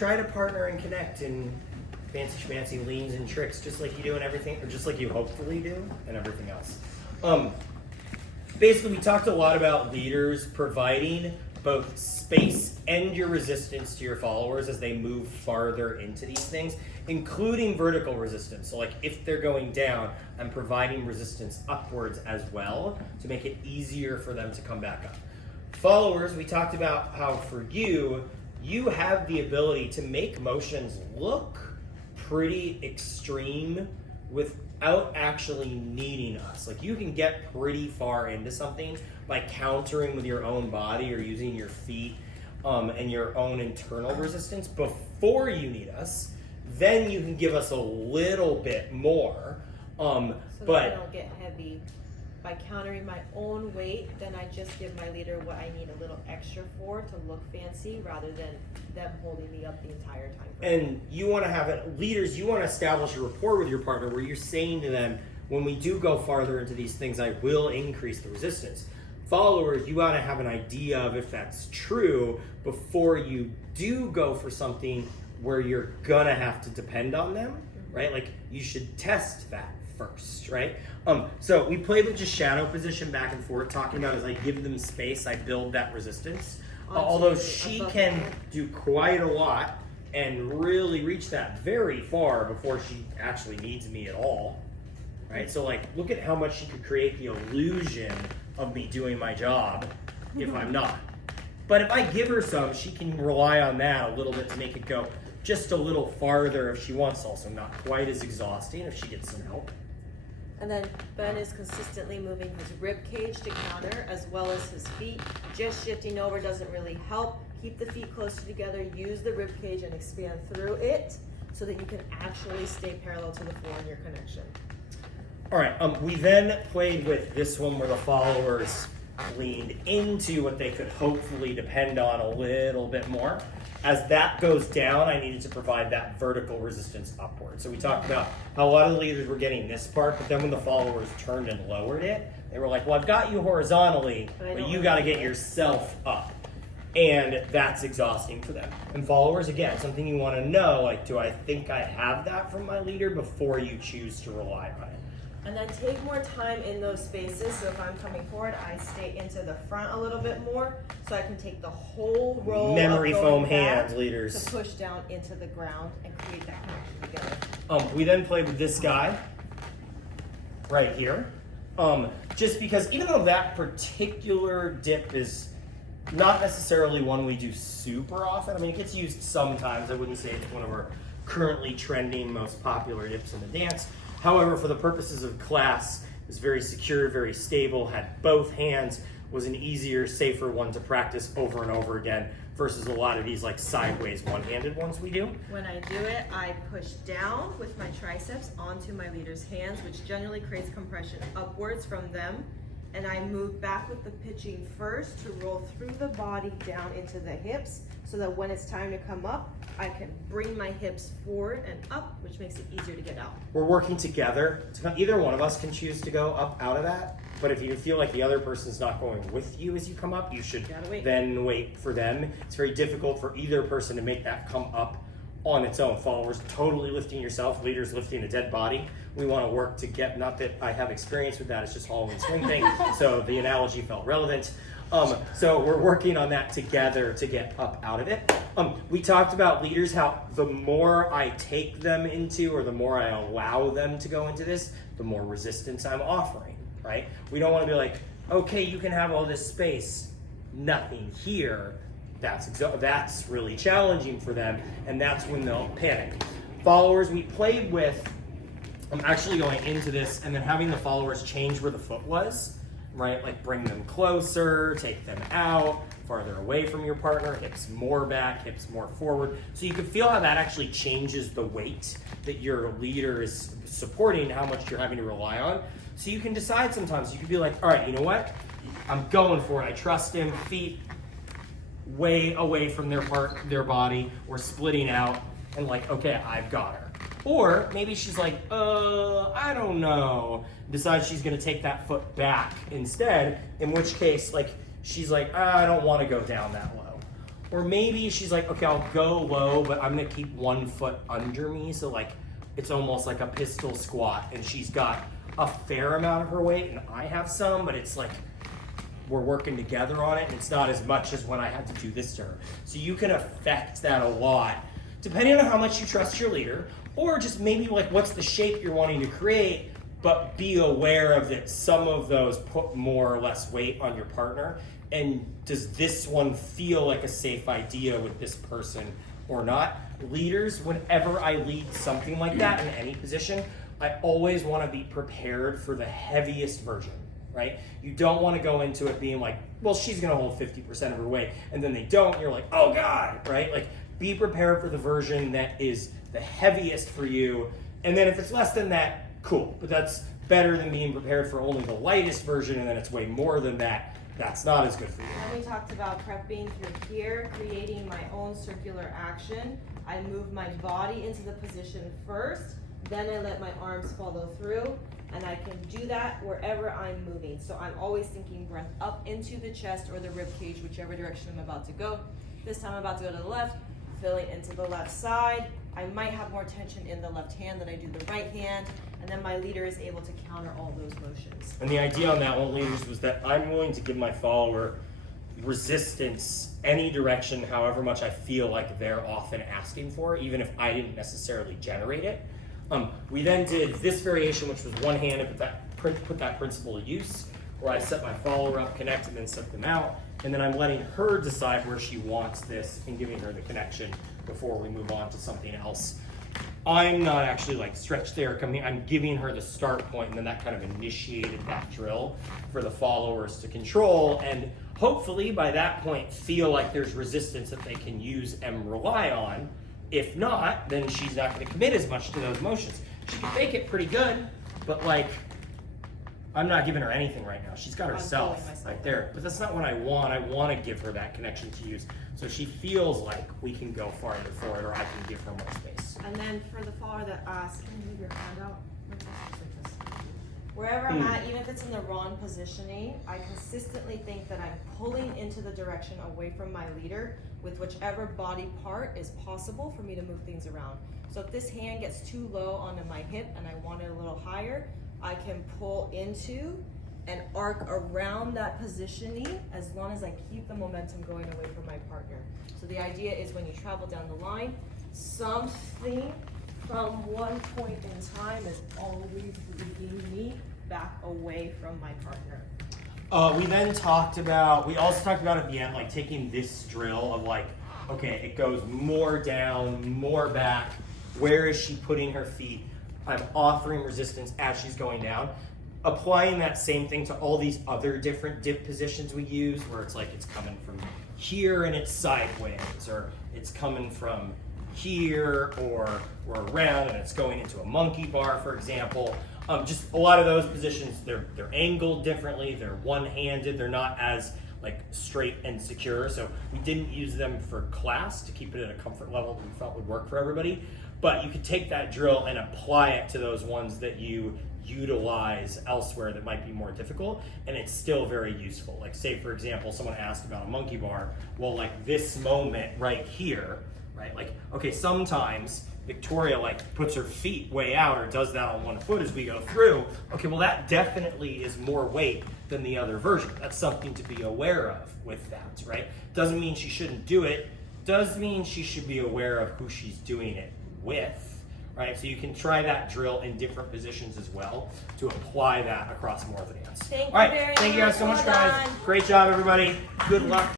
try to partner and connect in fancy schmancy leans and tricks, just like you do in everything, or just like you hopefully do in everything else. Basically, we talked a lot about leaders providing both space and your resistance to your followers as they move farther into these things, including vertical resistance. So like if they're going down, I'm providing resistance upwards as well to make it easier for them to come back up. Followers, we talked about how for you have the ability to make motions look pretty extreme without actually needing us. Like you can get pretty far into something by countering with your own body or using your feet and your own internal resistance before you need us. Then you can give us a little bit more. So that I don't get heavy. By countering my own weight, then I just give my leader what I need a little extra for to look fancy rather than them holding me up the entire time. And you want to have it, leaders, you want to establish a rapport with your partner where you're saying to them, when we do go farther into these things, I will increase the resistance. Followers, you want to have an idea of if that's true before you do go for something where you're gonna have to depend on them, right? Like you should test that first, right? So we played with just shadow position back and forth, talking about as I give them space, I build that resistance. Although she can do quite a lot and really reach that very far before she actually needs me at all, right? So like, look at how much she could create the illusion of me doing my job if I'm not. But if I give her some, she can rely on that a little bit to make it go just a little farther if she wants, also not quite as exhausting if she gets some help. And then Ben is consistently moving his rib cage to counter as well as his feet. Just shifting over doesn't really help. Keep the feet closer together, use the rib cage and expand through it so that you can actually stay parallel to the floor in your connection. All right, we then played with this one where the followers leaned into what they could hopefully depend on a little bit more. As that goes down, I needed to provide that vertical resistance upward. So we talked about how a lot of the leaders were getting this part, but then when the followers turned and lowered it, they were like, well, I've got you horizontally, but you got to get yourself up. And that's exhausting for them. And followers, again, something you want to know, like, do I think I have that from my leader before you choose to rely on it? And then take more time in those spaces. So if I'm coming forward, I stay into the front a little bit more so I can take the whole roll Memory of foam going hands, back leaders. to push down into the ground and create that connection together. We then played with this guy right here. Just because even though that particular dip is not necessarily one we do super often, I mean, it gets used sometimes. I wouldn't say it's one of our currently trending, most popular dips in the dance. However, for the purposes of class, it was very secure, very stable, had both hands, was an easier, safer one to practice over and over again versus a lot of these like sideways one-handed ones we do. When I do it, I push down with my triceps onto my leader's hands, which generally creates compression upwards from them. And I move back with the pitching first to roll through the body down into the hips so that when it's time to come up, I can bring my hips forward and up, which makes it easier to get out. We're working together. Either one of us can choose to go up out of that, but if you feel like the other person's not going with you as you come up, you should then wait for them. It's very difficult for either person to make that come up on its own. Followers, totally lifting yourself, leaders lifting a dead body. We want to work to get, not that I have experience with that, it's just Halloween swing thing, so the analogy felt relevant. So we're working on that together to get up out of it. We talked about leaders, how the more I take them into, or the more I allow them to go into this, the more resistance I'm offering, right? We don't want to be like, okay, you can have all this space, nothing here. That's really challenging for them, and that's when they'll panic. Followers, we played with, I'm actually going into this and then having the followers change where the foot was, right? Like bring them closer, take them out, farther away from your partner, hips more back, hips more forward. So you can feel how that actually changes the weight that your leader is supporting, how much you're having to rely on. So you can decide sometimes, you can be like, all right, you know what? I'm going for it, I trust him, feet way away from their body, or splitting out, and like, okay, I've got her. Or maybe she's like, I don't know. Decides she's gonna take that foot back instead, in which case, like, she's like, I don't wanna go down that low. Or maybe she's like, okay, I'll go low, but I'm gonna keep 1 foot under me. So like, it's almost like a pistol squat, and she's got a fair amount of her weight and I have some, but it's like, we're working together on it, and it's not as much as when I had to do this to her. So you can affect that a lot, depending on how much you trust your leader, or just maybe like what's the shape you're wanting to create, but be aware of that some of those put more or less weight on your partner. And does this one feel like a safe idea with this person or not? Leaders, whenever I lead something like that in any position, I always want to be prepared for the heaviest version, right? You don't want to go into it being like, well, she's going to hold 50% of her weight, and then they don't, and you're like, oh God, right? Like, be prepared for the version that is the heaviest for you, and then if it's less than that, cool. But that's better than being prepared for only the lightest version, and then it's way more than that. That's not as good for you. Then we talked about prepping through here, creating my own circular action. I move my body into the position first, then I let my arms follow through, and I can do that wherever I'm moving. So I'm always thinking breath up into the chest or the rib cage, whichever direction I'm about to go. This time I'm about to go to the left, filling into the left side. I might have more tension in the left hand than I do the right hand, and then my leader is able to counter all those motions. And the idea on that one, leaders, was that I'm willing to give my follower resistance any direction, however much I feel like they're often asking for, even if I didn't necessarily generate it. We then did this variation, which was one-handed, put that principle to use, where I set my follower up, connect, and then set them out. And then I'm letting her decide where she wants this and giving her the connection before we move on to something else. I'm not actually like stretched there. I'm giving her the start point, and then that kind of initiated that drill for the followers to control, and hopefully by that point feel like there's resistance that they can use and rely on. If not, then she's not going to commit as much to those motions. She can fake it pretty good, but like, I'm not giving her anything right now. She's got herself right there. But that's not what I want. I want to give her that connection to use, so she feels like we can go farther forward, or I can give her more space. And then for the follower that asks, can you move your hand out? Wherever I'm at, even if it's in the wrong positioning, I consistently think that I'm pulling into the direction away from my leader with whichever body part is possible for me to move things around. So if this hand gets too low onto my hip and I want it a little higher, I can pull into and arc around that positioning as long as I keep the momentum going away from my partner. So the idea is when you travel down the line, something from one point in time is always leading me back away from my partner. We also talked about at the end, like taking this drill of like, okay, it goes more down, more back. Where is she putting her feet? I'm offering resistance as she's going down. Applying that same thing to all these other different dip positions we use, where it's like it's coming from here and it's sideways, or it's coming from here or around and it's going into a monkey bar, for example. Just a lot of those positions, they're angled differently, they're one-handed, they're not as like straight and secure. So we didn't use them for class to keep it at a comfort level that we felt would work for everybody. But you could take that drill and apply it to those ones that you utilize elsewhere that might be more difficult, and it's still very useful. Like say, for example, someone asked about a monkey bar. Well, like this moment right here, right? Like, okay, sometimes Victoria like puts her feet way out or does that on one foot as we go through. Okay, well that definitely is more weight than the other version. That's something to be aware of with that, right? Doesn't mean she shouldn't do it. Does mean she should be aware of who she's doing it with, right? So you can try that drill in different positions as well to apply that across more of the dance. Thank you All right, very thank you guys so much. much, Well guys. done. Great job, everybody. Good luck.